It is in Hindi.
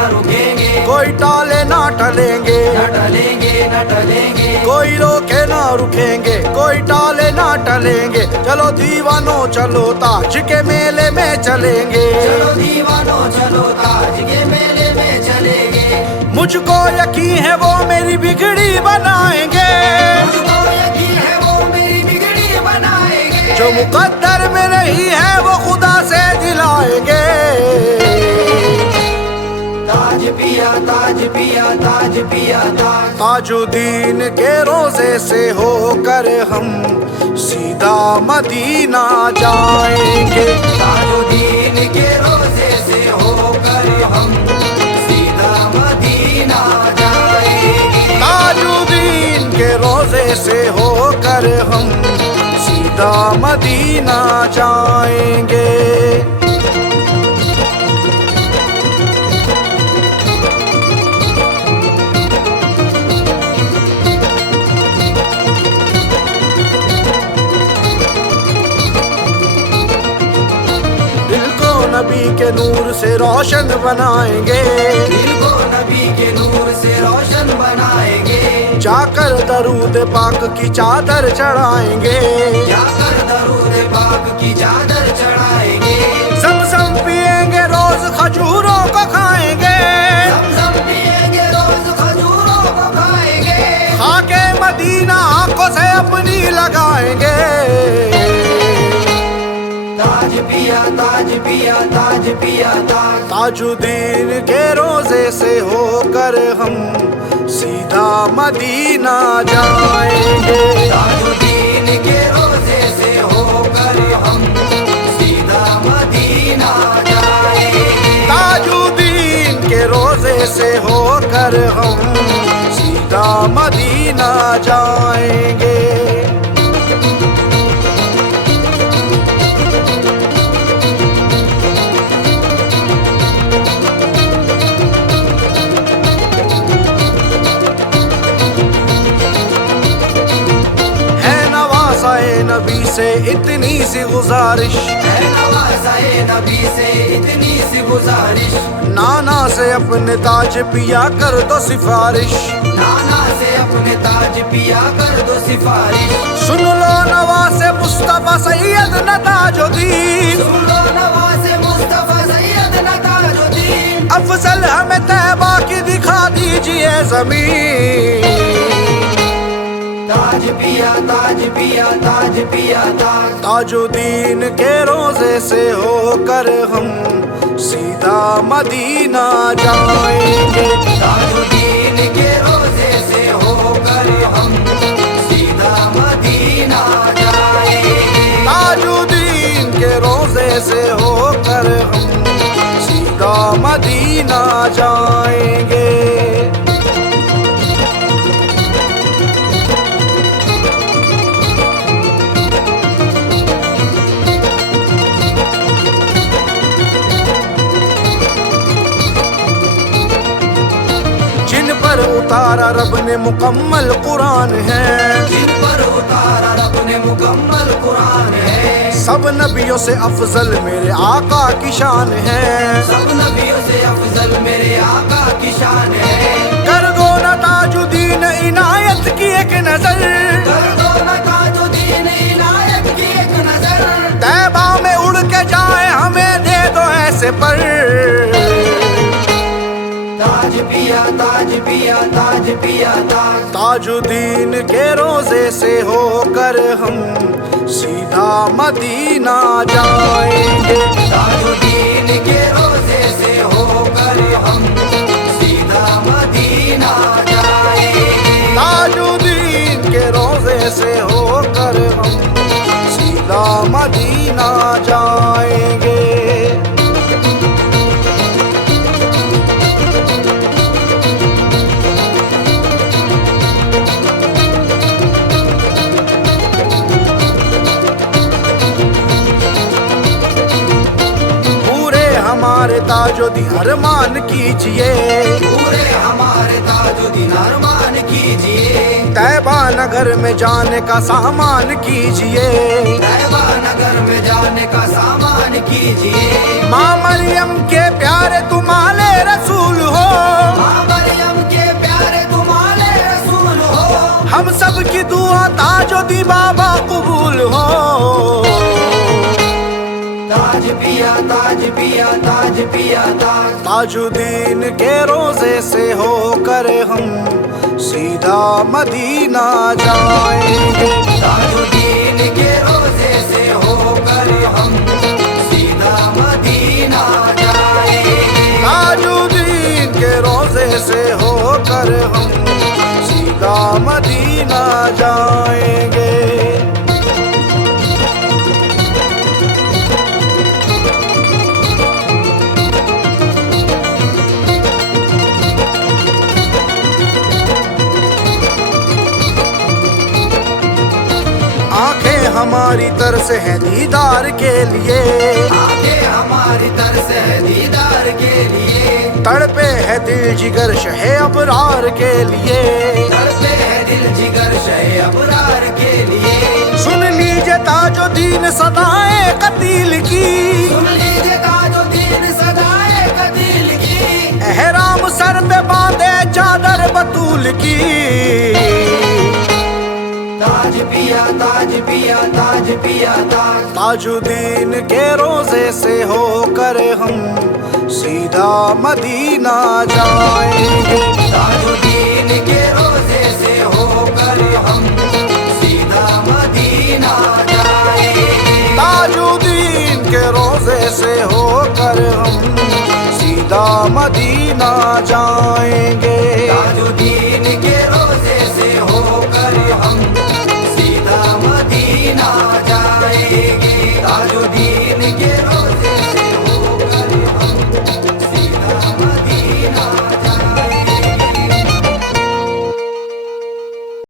न रुकेंगे, कोई टाले ना टलेंगे, न टलेंगे न टलेंगे, कोई रोके ना रुकेंगे, कोई टाले ना टलेंगे। चलो दीवानों चलो ताज के मेले में चलेंगे, चलो दीवानों चलो ताज के मेले में चलेंगे। मुझको यकीन है वो मेरी बिगड़ी बनाएंगे, मुझको यकीन है वो मेरी बिगड़ी बनाएंगे। जो मुकद्दर में नहीं है वो खुदा से दिलाएंगे। ताज पिया ताज पिया ताज पिया ताज, ताजुद्दीन के रोजे से होकर हम सीधा मदीना जाएंगे, ताजुद्दीन के रोजे से होकर हम सीधा मदीना जाएंगे। ताजुद्दीन के रोजे से होकर हम सीधा मदीना जाएंगे। नबी के नूर से रोशन बनाएंगे, दिल को नबी के नूर से रोशन बनाएंगे। जाकर दरूद पाक की चादर चढ़ाएंगे, जाकर दरूद पाक की चादर चढ़ाएंगे। ज़मज़म पिएंगे रोज खजूरों को खाएंगे, ज़मज़म पिएंगे रोज खजूरों को खाएंगे। खाके मदीना आंखों से अपनी लगाएंगे। ताज पिया ताज पिया ताज पिया ताज, ताजुद्दीन के रोजे से होकर हम सीधा मदीना जाएंगे, ताजुद्दीन के रोजे से होकर हम सीधा मदीना जाएंगे। ताजुद्दीन के रोजे से होकर हम सीधा मदीना जाएंगे। नबी से इतनी सी गुजारिश, है नवाज़ाए नबी से इतनी सी गुजारिश। नाना से अपने ताज पिया कर दो सिफारिश, नाना से अपने ताज पिया कर दो सिफारिश। सुन लो नवाज़े मुस्तफा सैयद न ताजुद्दीन, सुन लो नवाज़े मुस्तफा सैयद न ताजुद्दीन। अफजल हमें तैबा की दिखा दीजिए ज़मीन। ताज पिया ताज पिया ताज पिया ताज, ताजुद्दीन के रोजे से होकर हम सीधा मदीना जाएंगे, ताजुद्दीन के रोजे से होकर हम सीधा मदीना जाएंगे। ताजुद्दीन के रोजे से होकर हम सीधा मदीना जाएंगे। उतारा रब ने मुकम्मल कुरान है, जिन पर उतारा रब ने मुकम्मल कुरान है। सब नबियों से अफजल मेरे आका की शान है, सब नबियों से अफजल मेरे आका की शान है। कर दो न ताजुद्दीन इनायत की एक नजर, कर दो न ताजुद्दीन इनायत की एक नजर। तैबा में उड़ के जाए हमें दे दो ऐसे पर। ताज पिया ताज पिया ताज पिया ताज, ताजुद्दीन के रोजे से होकर हम सीधा मदीना जाएंगे, ताजुद्दीन के रोजे से होकर हम सीधा मदीना जाएंगे। ताजुद्दीन के रोजे से होकर हम सीधा मदीना जाएंगे। हमारे ताजुद्दीन अरमान कीजिए, पूरे हमारे ताजुद्दीन अरमान कीजिए। तैबा नगर में जाने का सामान कीजिए, तैबा नगर में जाने का सामान कीजिए। माँ मरियम के प्यारे तुम्हारे रसूल हो, माँ मरियम के प्यारे तुम्हारे रसूल हो। हम सब की दुआ ताजुद्दीन बाबा कबूल हो। ताज पिया ताज पिया ताज पिया ताज। ताजुद्दीन के रोजे से होकर हम सीधा मदीना जाएंगे, ताजुद्दीन के रोजे से होकर हम सीधा मदीना जाएंगे। ताजुद्दीन के रोजे से होकर हम सीधा मदीना जाएंगे। आंखें हमारी तरस है दीदार के लिए, आंखें हमारी तरस है दीदार के लिए। तड़पे है दिल जिगर शहे अबरार के लिए, तड़पे है दिल जिगर शहे अबरार के लिए। सुन लीजिए ताजुद्दीन सदाएं कतील की, सुन लीजिए ताजुद्दीन सदाए कतील की। एहराम सर पे बांधे चादर बतूल की। ताज पिया ताज पिया ताज पिया ताज। ताजुद्दीन के रोजे से होकर हम सीधा मदीना जाएंगे, ताजुद्दीन के रोजे से होकर हम सीधा मदीना जाएंगे। ताजुद्दीन के रोजे से होकर हम सीधा मदीना जाएंगे। ताजुद्दीन के रोजे से होकर हम सीधा मदीना जाएंगे। ताजुद्दीन